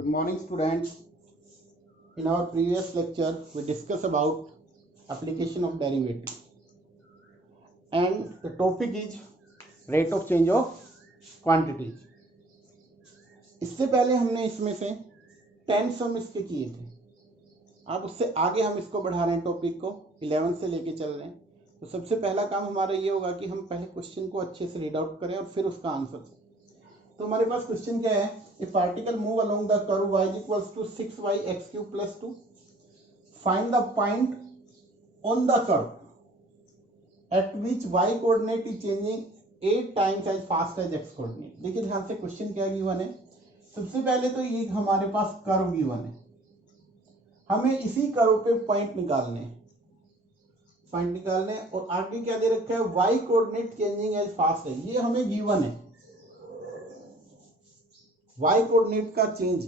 Good morning, students. In our previous lecture, we discussed about application of derivative, and the topic is rate of change of quantities. इससे पहले हमने इसमें से 10 सम इसके किए थे. अब उससे आगे हम इसको बढ़ा रहे हैं, टॉपिक को 11 से लेके चल रहे हैं. तो सबसे पहला काम हमारा ये होगा कि हम पहले क्वेश्चन को अच्छे से रीड आउट करें और फिर उसका आंसर. तो हमारे पास क्वेश्चन क्या है? A particle move along the curve y equals to 6yx³ plus 2. Find the point on the curve at which y coordinate is changing 8 times as fast as x coordinate. देखिए ध्यान से, question क्या given है. सबसे पहले तो ये हमारे पास कर्व गिवन है, हमें इसी कर्व पे पॉइंट निकालने और आगे क्या दे रखा है? y coordinate changing as fast है. ये हमें गिवन है. y कोऑर्डिनेट का चेंज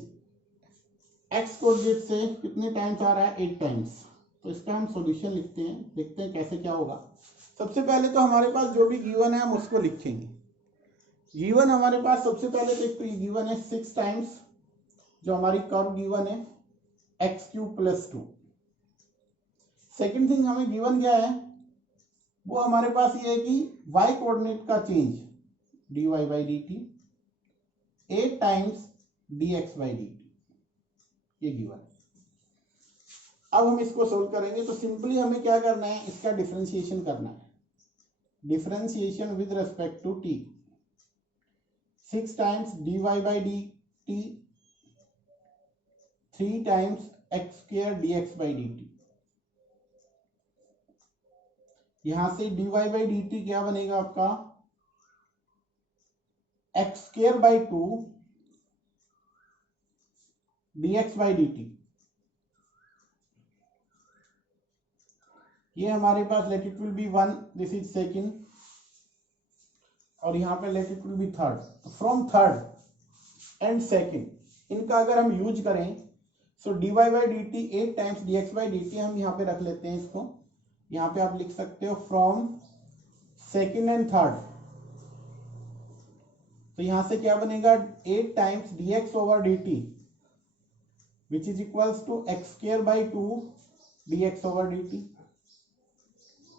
x कोऑर्डिनेट से कितने टाइम्स आ रहा है? 8 टाइम्स. तो इसका हम सॉल्यूशन लिखते हैं, देखते हैं कैसे क्या होगा. सबसे पहले तो हमारे पास जो भी गिवन है हम उसको लिखेंगे. गिवन हमारे पास सबसे पहले तो एक तो ये गिवन है 6 टाइम्स, जो हमारी कर्व गिवन है x³ प्लस 2. सेकेंड थिंग हमें गिवन क्या है, वो हमारे पास ये है कि y कोऑर्डिनेट का change dy by dt 8 times dx by dt, ये गिवन है. अब हम इसको सोल्व करेंगे. तो सिंपली हमें क्या करना है? इसका डिफरेंशिएशन करना है. Differentiation with respect to t. 6 times dy by dt 3 times x² dx by dt. यहां से dy बाई dt क्या बनेगा आपका? x² by 2 dx by dt. ये हमारे पास let it will be 1, this is second, और यहाँ पे let it will be third. From third and second इनका अगर हम यूज करें, so dy by dt 8 times dx by dt हम यहाँ पे रख लेते हैं इसको. यहाँ पे आप लिख सकते हो फ्रॉम सेकंड एंड थर्ड. तो यहां से क्या बनेगा? 8 times dx over dt which is equals to x² by 2 dx over dt.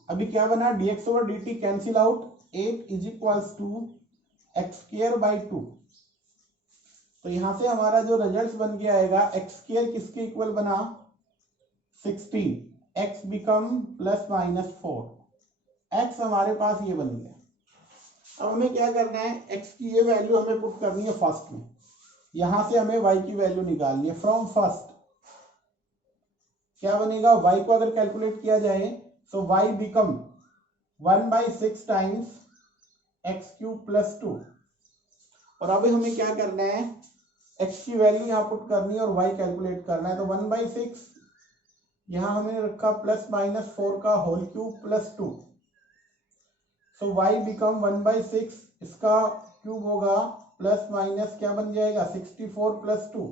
अभी क्या बना? dx over dt cancel out, 8 is equals to x² by 2. तो यहां से हमारा जो रिजल्ट बन के आएगा, x² किसके इक्वल बना? 16. x become plus minus 4. x हमारे पास ये बन गया. अब हमें क्या करना है? x की ये वैल्यू हमें पुट करनी है फर्स्ट में. यहां से हमें y की वैल्यू निकालनी है फ्रॉम फर्स्ट. क्या बनेगा? y को अगर कैलकुलेट किया जाए तो y become 1/6 times x³ plus 2. और अब हमें क्या करना है? x की वैल्यू यहाँ पुट करनी है और y कैलकुलेट करना है. तो 1/6 यहाँ हमने रखा प्लस माइनस 4 का होल क्यूब प्लस 2. सो y बिकम 1/6, इसका क्यूब होगा प्लस माइनस क्या बन जाएगा? 64 प्लस 2.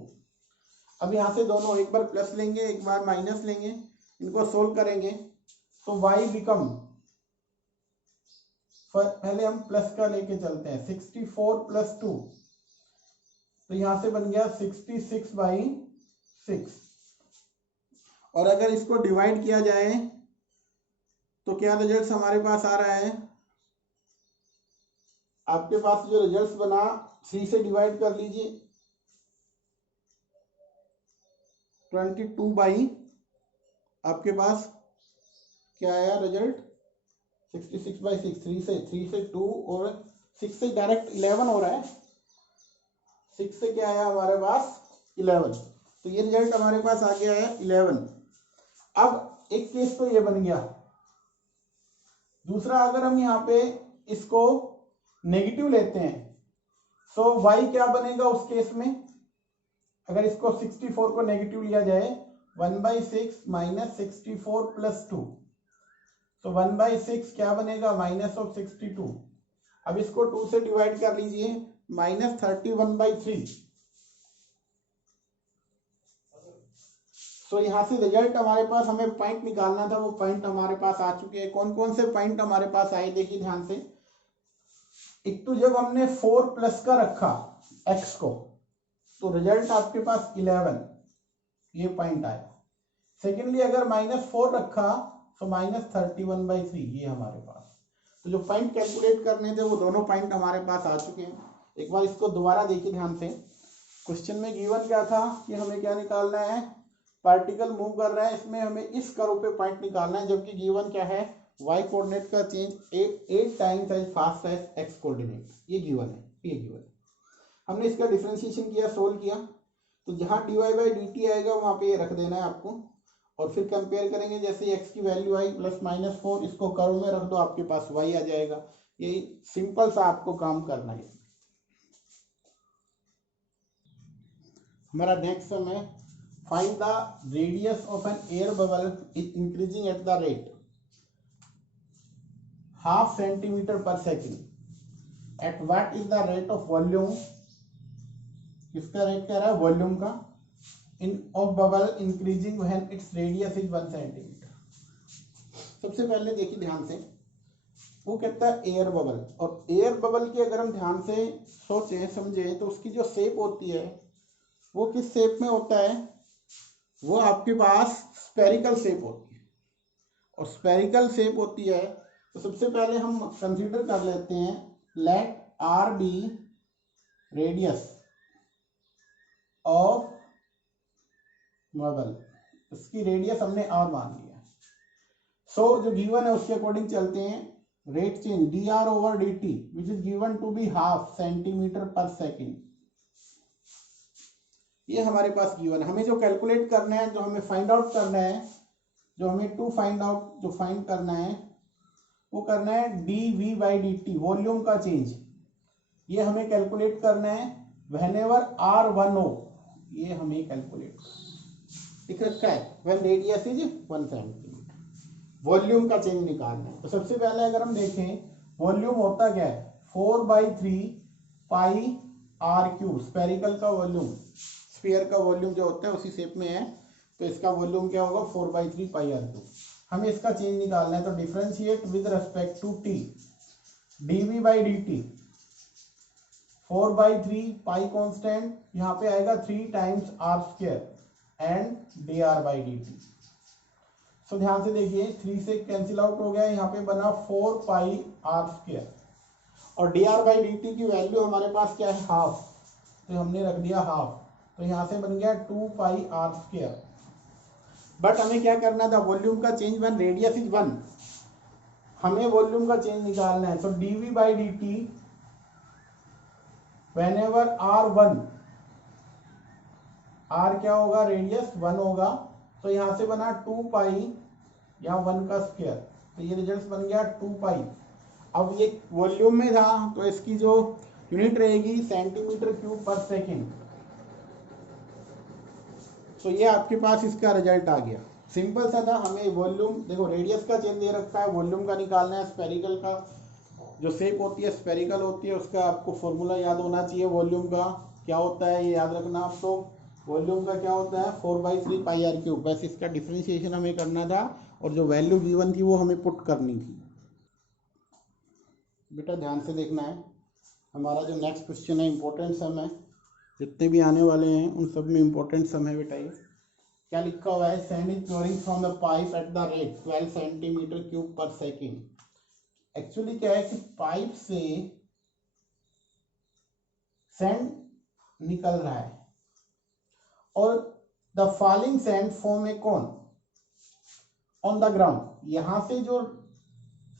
अब यहाँ से दोनों एक बार प्लस लेंगे, एक बार माइनस लेंगे, इनको सोल्व करेंगे. तो y बिकम, पहले हम प्लस का लेके चलते हैं, 64 प्लस 2. तो यहां से बन गया 66 बाई 6. और अगर इसको डिवाइड किया जाए तो क्या रिजल्ट हमारे पास आ रहा है? आपके पास जो रिजल्ट बना, 3 से डिवाइड कर लीजिए, 22 बाई, आपके पास क्या आया रिजल्ट? 66 बाई 6. 3 से 2 और 6 से डायरेक्ट 11 हो रहा है. 6 से क्या आया हमारे पास? 11. तो ये रिजल्ट हमारे पास आ गया है 11. अब एक केस तो ये बन गया. दूसरा, अगर हम यहाँ पे इसको नेगेटिव लेते हैं, सो y क्या बनेगा उस केस में? अगर इसको 64 को नेगेटिव लिया जाए, 1/6 माइनस 64 प्लस 2. तो 1/6 क्या बनेगा? Minus of 62. अब इसको 2 से डिवाइड कर लीजिए, माइनस 31/3. तो यहां से रिजल्ट हमारे पास, हमें पॉइंट निकालना था, वो पॉइंट हमारे पास आ चुके हैं. कौन कौन से पॉइंट हमारे पास आए? देखिए ध्यान से. एक तो जब हमने 4 प्लस का रखा x को, तो रिजल्ट आपके पास 11 ये पॉइंट आया। सेकेंडली अगर -4 रखा तो -31/3 ये हमारे पास। तो जो पॉइंट कैलकुलेट करने थे वो दोनों पॉइंट हमारे पास आ चुके हैं। एक बार इसको दोबारा देखिए ध्यान से। क्वेश्चन में गिवन क्या था कि हमें क्या निकालना है, पार्टिकल मूव कर रहा है, इसमें हमें इस कर्व पे पॉइंट निकालना है, जबकि गिवन क्या है, y कोऑर्डिनेट का change 8 times as fast as x coordinate. ये गिवन है, ये गिवन है। हमने इसका डिफरेंशिएशन किया, सोल्व किया, तो जहां dy/dt आएगा वहां पे ये रख देना है आपको, और फिर कंपेयर करेंगे। जैसे x की वैल्यू आई +-4, इसको कर्व में रख दो, आपके पास y आ जाएगा। ये सिंपल सा आपको काम करना है। हमारा नेक्स्ट सम है, find the radius of an air bubble is increasing at the rate ½ centimetre per second at what is the rate of volume. किसका रेट कह रहा है, वॉल्यूम का, in of bubble increasing when its radius is 1 centimetre. सबसे पहले देखिए ध्यान से, वो कहता है एयर बबल, और एयर बबल की अगर हम ध्यान से सोचें समझें तो उसकी जो शेप होती है वो किस शेप में होता है, वो आपके पास स्फेरिकल शेप होती है। और स्फेरिकल शेप होती है तो सबसे पहले हम कंसीडर कर लेते हैं, let R be radius of bubble, इसकी रेडियस हमने आर मान लिया। सो जो गिवन है उसके अकॉर्डिंग चलते हैं। Rate change dr/dt which is given to be ½ centimetre per second, ये हमारे पास गिवन है। हमें जो कैलकुलेट करना है, जो हमें फाइंड आउट करना है, जो हमें जो फाइंड करना है वो करना है dv/dt, वॉल्यूम का चेंज। ये हमें कैलकुलेट करना है व्हेनेवर r1 हो, ये हमें कैलकुलेट लिख रखा है, when radius is 1 centimetre, volume का चेंज निकालना है। तो सबसे पहले अगर हम देखें, वॉल्यूम होता क्या है, 4/3 पाई r³, स्फेरिकल का वॉल्यूम, स्फीयर का वॉल्यूम जो होता है उसी शेप में है, तो इसका वॉल्यूम क्या होगा, 4/3 पाई r³। हमें इसका चेंज निकालना है, तो differentiate with respect to t, dv/dt 4/3 pi constant, यहाँ पे आएगा 3 टाइम्स r² एंड dr/dt। तो ध्यान से देखिए, 3 से कैंसिल आउट हो गया, यहाँ पे बना 4 पाई r², और dr/dt की वैल्यू हमारे पास क्या है, ½ तो हमने रख दिया ½ तो यहाँ से बन गया 2 पाई r²। बट हमें क्या करना था, वॉल्यूम का चेंज व्हेन रेडियस इज 1, हमें वॉल्यूम का चेंज निकालना है। तो dv/dt व्हेनेवर r1, r क्या होगा, रेडियस 1 होगा, तो यहाँ से बना 2 पाई, यहाँ 1 का स्क्वायर, तो ये रिजल्ट बन गया 2 पाई। अब ये वॉल्यूम में था तो इसकी जो यूनिट रहेगी सेंटीमीटर क्यूब पर सेकेंड। तो ये आपके पास इसका रिजल्ट आ गया, सिंपल सा था। हमें वॉल्यूम, देखो रेडियस का चेंज दे रखा है, वॉल्यूम का निकालना है। स्फेरिकल का जो शेप होती है स्फेरिकल होती है, उसका आपको फॉर्मूला याद होना चाहिए। वॉल्यूम का क्या होता है ये याद रखना आपको, वॉल्यूम का क्या होता है 4/3 पाई r³। बस इसका डिफरेंशिएशन हमें करना था, और जो वैल्यू गिवन थी वो हमें पुट करनी थी। बेटा ध्यान से देखना है, हमारा जो नेक्स्ट क्वेश्चन है इंपॉर्टेंट सम है, जितने भी आने वाले हैं उन सब में इंपॉर्टेंट सम है बेटा। ये क्या लिखा हुआ है, sand is flowing from the pipe at the rate 12 centimetre cube per second. Actually क्या है कि पाइप से सैंड निकल रहा है, और the falling sand form A cone on the ground. यहां से जो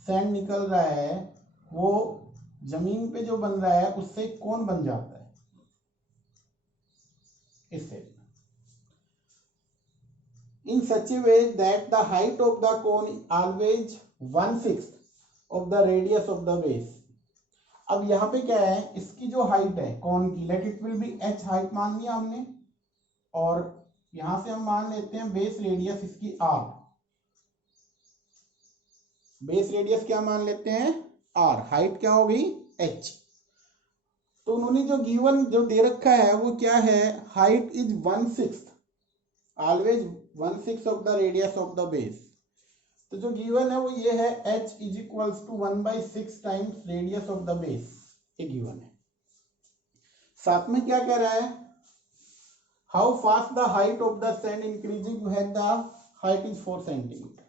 सैंड निकल रहा है वो जमीन पे जो बन रहा है उससे कोन बन जाता है, इससे in such a way that the height of the cone is always 1/6 of the radius of the base। अब यहाँ पे क्या है, इसकी जो हाइट है कॉन की, late it will B h height मान लिया हमने, और यहां से हम मान लेते हैं बेस रेडियस इसकी r, बेस रेडियस क्या मान लेते हैं r, हाइट क्या हो गई h। तो उन्होंने जो गिवन जो दे रखा है वो क्या है, height is 1/6, always 1/6 of the radius of the base. तो जो गिवन है वो ये है h is equals to 1/6 times radius of the base, ये गिवन है। साथ में क्या कह रहा है, how fast the height of the sand increasing when the height is 4 centimetre.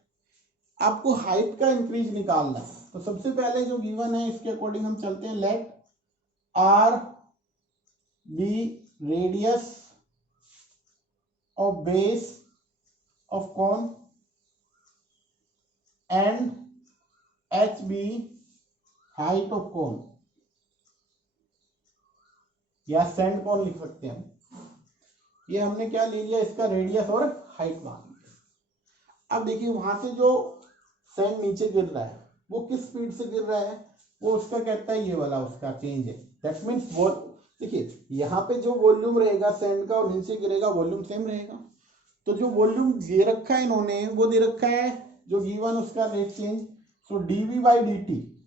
आपको हाइट का इंक्रीज निकालना है। तो सबसे पहले जो गिवन है इसके अकॉर्डिंग हम चलते हैं। Let R be radius of base of cone and H be height of cone, या सैंड कॉन लिख सकते हैं हम। ये हमने क्या ले लिया, इसका रेडियस और हाइट मान लिया। अब देखिए वहां से जो सैंड नीचे गिर रहा है वो किस स्पीड से गिर रहा है, वो उसका कहता है ये वाला उसका चेंज है। दैट मीन्स वो देखिए यहाँ पे जो वॉल्यूम रहेगा सैंड का और नीचे गिरेगा वॉल्यूम सेम रहेगा। तो जो वॉल्यूम दे रखा है इन्होंने वो दे रखा है जो गिवन उसका rate change. So dv by d t,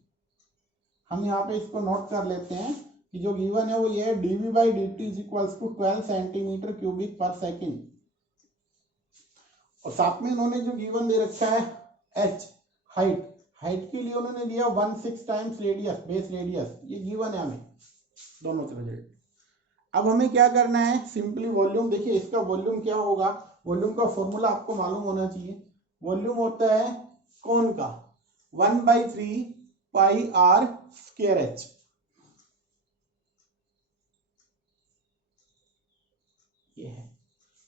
हम यहाँ पे इसको नोट कर लेते हैं कि जो गिवन है वो ये है, dv by d t is equals to 12 centimetre cubic per second. और साथ में इन्होंने जो गिवन दे रखा है एच हाइट, हाइट के लिए उन्होंने दिया 1/6 टाइम्स रेडियस, बेस रेडियस, ये गिवन है हमें दोनों का रिजल्ट। अब हमें क्या करना है, सिंपली वॉल्यूम, देखिए इसका वॉल्यूम क्या होगा, वॉल्यूम का फॉर्मूला आपको मालूम होना चाहिए। वॉल्यूम होता है कौन का 1/3 पाई आर स्क्वायर एच। ये है,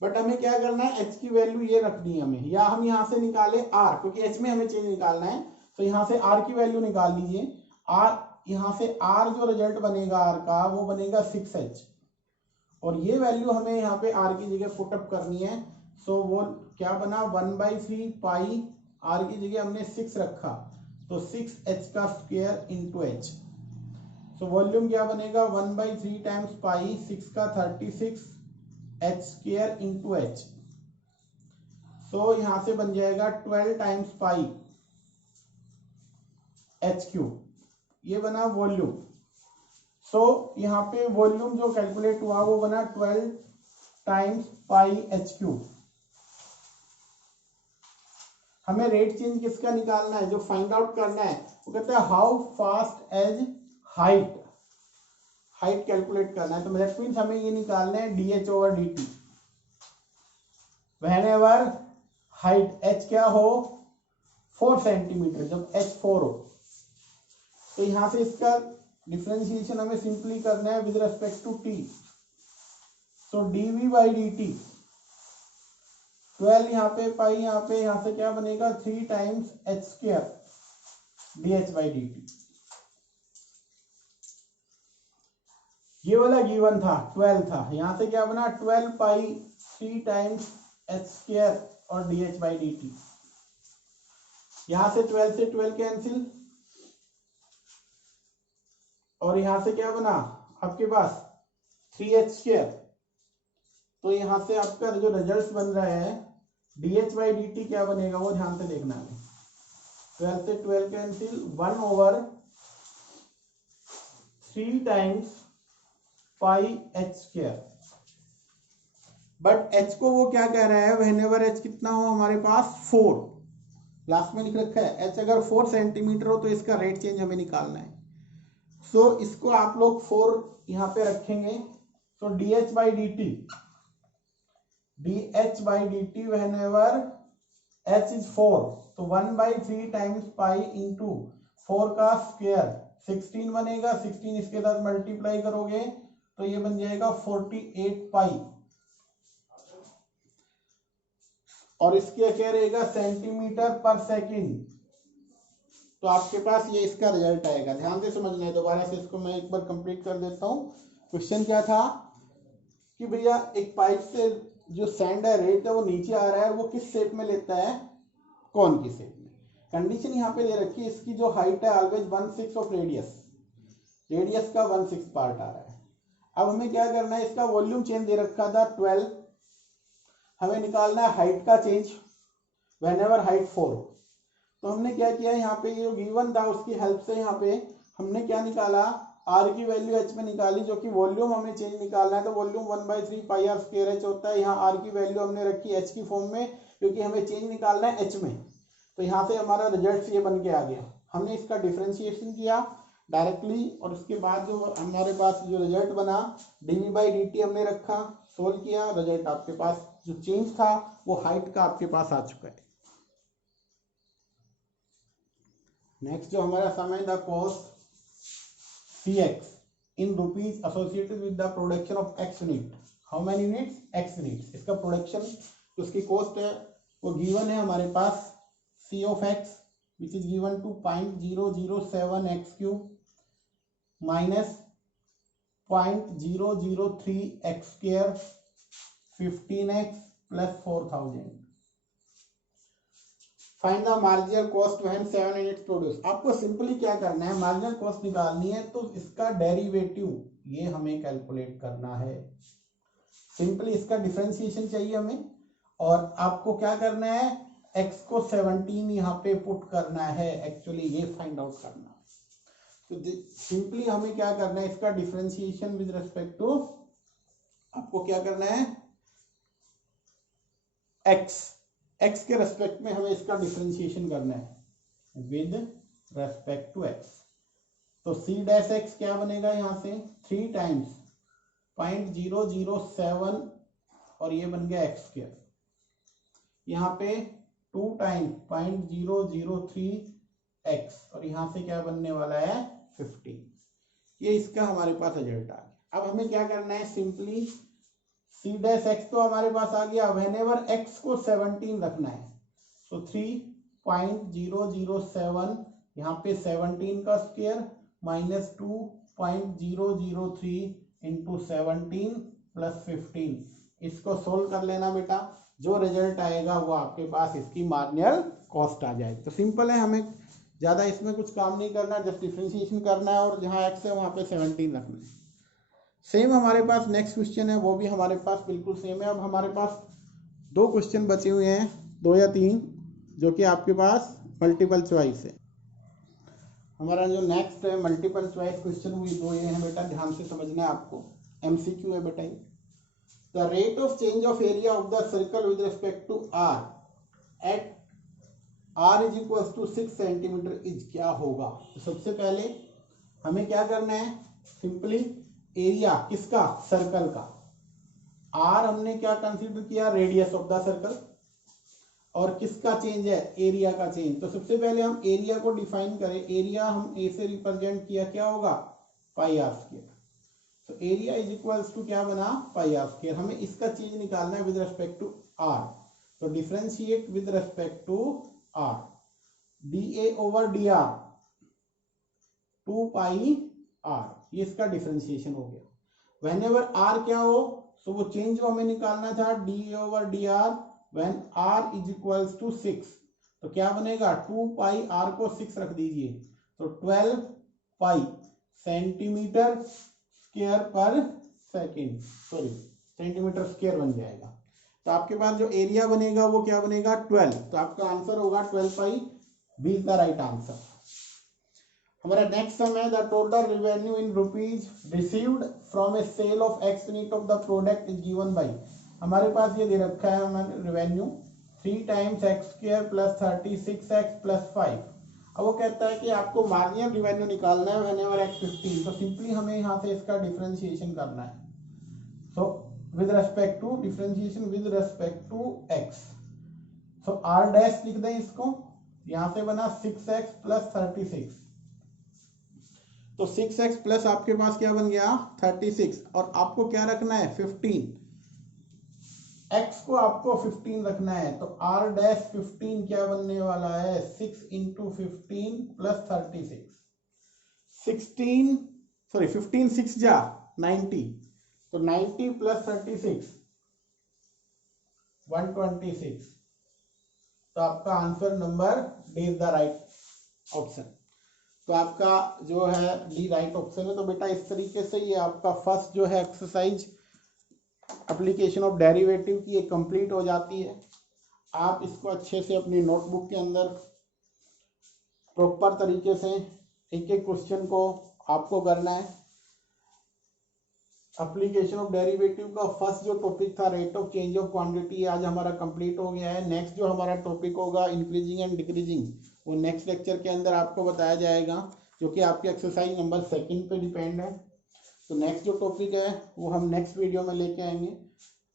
बट हमें क्या करना है, एच की वैल्यू ये रखनी है हमें, या हम यहां से निकाले आर, क्योंकि एच में हमें चेंज निकालना है। तो यहां से आर की वैल्यू निकाल लीजिए। आर, यहां से आर जो रिजल्ट बनेगा आर का वो बनेगा 6h, और ये वैल्यू हमें यहाँ पे आर की जगह पुटअप करनी है। सो वो क्या बना 1/3 पाई, आर की जगह हमने 6 रखा तो 6h का square into H. So volume क्या बनेगा 1/3 टाइम्स पाई, 6 का 36 एच स्क्वायर इंटू एच। सो यहां से बन जाएगा 12 टाइम्स पाई एच क्यूब, ये बना वॉल्यूम। सो यहाँ पे वॉल्यूम जो कैलकुलेट हुआ वो बना 12 टाइम्स पाई एच क्यूब। हमें रेट चेंज किसका निकालना है, जो फाइंड आउट करना है वो कहता है how fast as height, height calculate करना है। तो दैट मीन्स हमें ये निकालना है dh over d t. Whenever height H क्या हो 4 सेंटीमीटर, जब एच 4 हो, तो यहां से इसका डिफरेंशिएशन हमें सिंपली करना है with respect to t. So dv by d t 12 यहाँ पे पाई, यहाँ पे, यहाँ से क्या बनेगा 3 times H square D h by d T. ये वाला गिवन था 12 था, यहाँ से क्या बना 12 पाई 3 टाइम्स एच स्क्वायर और D h by d T. यहां से 12 से 12 कैंसिल, और यहां से क्या बना आपके पास 3h स्क्वायर। तो यहां से आपका जो रिजल्ट बन रहा है dh बाई डी टी क्या बनेगा वो ध्यान से देखना है। 12 से 12 cancel, 1/3 times pi H square. But h को वो क्या कह रहा है, व्हेनेवर h कितना हो हमारे पास 4, लास्ट में लिख रखा है h अगर 4 सेंटीमीटर हो तो इसका रेट चेंज हमें निकालना है। सो इसको आप लोग 4 यहाँ पे रखेंगे। So d h by d t, d h by d t whenever h is 4, तो 1/3 टाइम्स पाई इंटू 4 का स्क्वायर 16 बनेगा। 16 इसके साथ मल्टीप्लाई करोगे तो ये बन जाएगा 48 पाई, और इसके क्या रहेगा सेंटीमीटर पर सेकंड। तो आपके पास ये इसका रिजल्ट आएगा, ध्यान से समझना है। दोबारा से इसको मैं एक बार कंप्लीट कर देता हूँ। क्वेश्चन क्या था कि भैया एक पाइप से जो सैंड है, रेत है, वो नीचे आ रहा है, वो किस शेप में लेता है, कौन की शेप में। कंडीशन यहाँ पे दे रखी है, इसकी जो हाइट है ऑलवेज 1/6 ऑफ रेडियस, रेडियस का 1/6 पार्ट आ रहा है। अब हमें क्या करना है, इसका वॉल्यूम चेंज दे रखा था 12, हमें निकालना है हाइट का चेंज व्हेनेवर हाइट 4। तो हमने क्या किया, यहाँ पे जो गिवन था उसकी हेल्प से यहाँ पे हमने क्या निकाला, आर की वैल्यू एच में निकाली, जो कि वॉल्यूम हमें चेंज निकालना है। तो volume 1/3 pi r square h होता है। यहाँ आर की वैल्यू हमने रखी एच की फॉर्म में, क्योंकि हमें चेंज निकालना है एच में। तो यहाँ से हमारा रिजल्ट ये बन के आ गया। हमने इसका डिफ्रेंशिएशन किया डायरेक्टली, और उसके बाद जो हमारे पास जो रिजल्ट बना डीवी बाई डी टी हमने रखा, सोल्व किया, रिजल्ट आपके पास जो चेंज था वो हाइट का आपके पास आ चुका है। नेक्स्ट जो हमारा सम है, the cost Cx in rupees associated with the production of x unit. How many units? X units. इसका प्रोडक्शन जो उसकी कॉस्ट है वो गिवन है हमारे पास C of x which is given to 0.007 x cube minus 0.003 x square 15x plus 4000. Find the marginal cost when 7 units produce. आपको simply क्या करना है, मार्जिनल कॉस्ट निकालनी है तो इसका डेरिवेटिव ये हमें कैलकुलेट करना है। सिंपली इसका डिफरेंशिएशन चाहिए हमें, और आपको क्या करना है, x को 17 यहाँ पे पुट करना है, एक्चुअली ये फाइंड आउट करना है। तो सिंपली हमें क्या करना है, इसका डिफरेंशिएशन विद रिस्पेक्ट टू, आपको क्या करना है, x के रेस्पेक्ट में हमें इसका डिफरेंशिएशन करना है विद रेस्पेक्ट टू x। तो c डैश x क्या बनेगा, यहाँ से 3 टाइम्स 0.007 और ये बन गया x स्क्वायर, यहाँ पे 2 टाइम्स 0.003 x और यहाँ से क्या बनने वाला है 15। ये इसका हमारे पास रिजल्ट आ गया। अब हमें क्या करना है, सिंपली c डैश x तो हमारे पास आ गया, व्हेनेवर x को 17 रखना है तो 3.007 यहाँ पे 17 का स्क्वायर माइनस 2.003 इंटू 17 प्लस 15, इसको सोल्व कर लेना बेटा। जो रिजल्ट आएगा वो आपके पास इसकी मार्जिनल कॉस्ट आ जाएगी। तो सिंपल है, हमें ज़्यादा इसमें कुछ काम नहीं करना, जस्ट डिफरेंशिएशन करना है और जहाँ x है वहाँ पे 17 रखना है। सेम हमारे पास नेक्स्ट क्वेश्चन है, वो भी हमारे पास बिल्कुल सेम है। अब हमारे पास 2 क्वेश्चन बचे हुए हैं, 2 या 3, जो कि आपके पास मल्टीपल चॉइस है। हमारा जो नेक्स्ट है मल्टीपल चॉइस क्वेश्चन, हुई 2 ये है बेटा, ध्यान से समझना है आपको, MCQ है बेटा। The rate of change of area of the circle with respect to r at r is equal to 6 centimetre is क्या होगा। तो सबसे पहले हमें क्या करना है, सिंपली एरिया किसका, सर्कल का, r हमने क्या कंसीडर किया, रेडियस ऑफ द सर्कल, और किसका चेंज है, एरिया का चेंज। तो सबसे पहले हम एरिया को डिफाइन करें। एरिया हम a से रिप्रेजेंट किया, क्या होगा, पाई आर स्क्वायर। तो एरिया इज इक्वल्स टू क्या बना, पाई आर स्क्वायर। हमें इसका चेंज निकालना है विद रिस्पेक्ट टू r, तो differentiate with respect to r, dA over dr 2 pi r, ये इसका डिफरेंशिएशन हो गया। व्हेनेवर r क्या हो, तो वो चेंज जो हमें निकालना था dA over dr when r is equals to 6, तो क्या बनेगा, 2 पाई r को 6 रख दीजिए, तो 12 पाई सेंटीमीटर स्क्वायर पर सेकेंड, सॉरी सेंटीमीटर स्क्वायर बन जाएगा। तो आपके पास जो एरिया बनेगा वो क्या बनेगा, 12। तो आपका आंसर होगा 12 pi, B is the right answer. हमारा नेक्स्ट सम है, the total revenue in rupees received from a sale of x unit of the product is given by. हमारे पास ये दे रखा है हमारे revenue 3 times x square plus 36x plus 5। अब वो कहता है कि आपको मार्जिनल रेवेन्यू निकालना है व्हेनेवर x 15। तो सिंपली हमें यहाँ से इसका डिफरेंशिएशन करना है। So with respect to, differentiation with respect to x, so r dash लिख दें इसको, यहाँ से बना 6x प्लस 36, तो 6x प्लस आपके पास क्या बन गया 36, और आपको क्या रखना है 15, x को आपको 15 रखना है, तो r डैश 15 क्या बनने वाला है 6 इंटू 15 प्लस 36, 15 6 जा 90, तो 90 प्लस 36 126। तो आपका answer number D is the right option. तो आपका जो है डी राइट ऑप्शन है। तो बेटा इस तरीके से ये आपका फर्स्ट जो है एक्सरसाइज एप्लीकेशन ऑफ डेरिवेटिव की ये कंप्लीट हो जाती है। आप इसको अच्छे से अपनी नोटबुक के अंदर प्रॉपर तरीके से एक एक क्वेश्चन को आपको करना है। एप्लीकेशन ऑफ डेरिवेटिव का फर्स्ट जो टॉपिक था rate of change of quantity, आज हमारा कंप्लीट हो गया है। नेक्स्ट जो हमारा टॉपिक होगा इंक्रीजिंग एंड डिक्रीजिंग, वो नेक्स्ट लेक्चर के अंदर आपको बताया जाएगा, जो कि आपके एक्सरसाइज नंबर 2 पे डिपेंड है। तो नेक्स्ट जो टॉपिक है वो हम नेक्स्ट वीडियो में लेके आएंगे।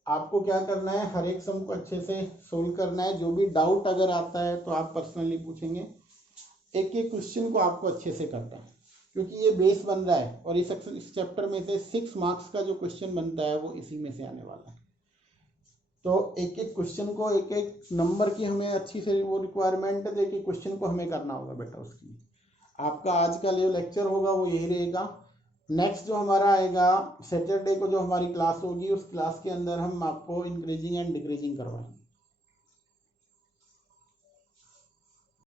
आपको क्या करना है, हर एक सम को अच्छे से सोल्व करना है। जो भी डाउट अगर आता है तो आप पर्सनली पूछेंगे। एक एक क्वेश्चन को आपको अच्छे से करना है, क्योंकि ये बेस बन रहा है और इस चैप्टर में से 6 मार्क्स का जो क्वेश्चन बनता है वो इसी में से आने वाला है। तो एक एक क्वेश्चन को, एक एक नंबर की हमें अच्छी से वो रिक्वायरमेंट है, तो एक एक क्वेश्चन को हमें करना होगा बेटा। उसकी आपका आज का जो लेक्चर होगा वो यही रहेगा। नेक्स्ट जो हमारा आएगा सैटरडे को, जो हमारी क्लास होगी, उस क्लास के अंदर हम आपको इंक्रीजिंग एंड डिक्रीजिंग करवाएंगे।